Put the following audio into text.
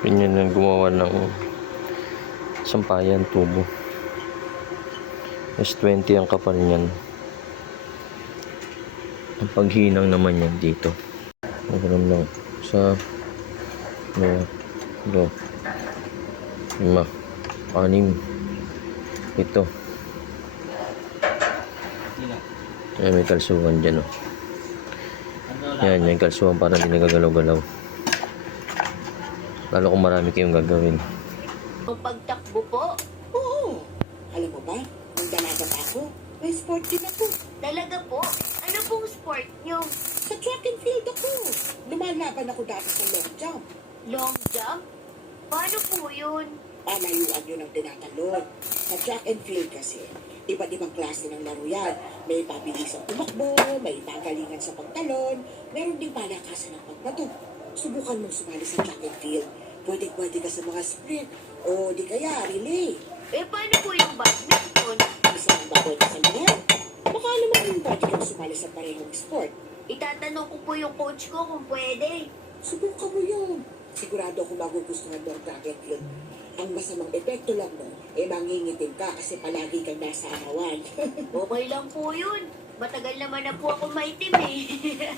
Ganyan na gumawa ng sampayan tubo. S20 ang kapal niyan. Ang paghinang naman yan dito. Magkaroon lang sa 2, 5, 6. Ito. Ayan, may kalsuhan dyan, oh. Yan, yung kalsuhan para hindi nagagalaw-galaw. Lalo kung marami kayong gagawin. Ang pagtakbo po? Oo. Alam mo ba, nung dalaga pa ako, may sport din ako. Talaga po? Ano pong sport nyo? Sa track and field ako. Lumalaban ako dati sa long jump. Long jump? Paano po yun? Palayuan yun ang tinatalon. Sa track and field kasi, iba't ibang klase ng laro yan. May pabilisang tumakbo, may pagalingan sa pagtalon, meron din palakasan ng pagbato. Subukan mong sumali sa track and field. Pwede ka sa mga sprint o di kaya relay. Eh, paano po yung badminton? Isa ang baboy ka sa lugar. Baka naman yung pwede kang sumali sa parehong sport. Itatanong ko po yung coach ko kung pwede. Subukan mo yun. Sigurado ako magugustuhan mo ang track and field. Ang masamang epekto lang mo, mangingitim ka kasi palagi kang nasa arawan. Okay lang po yun. Matagal naman na po ako maitim eh.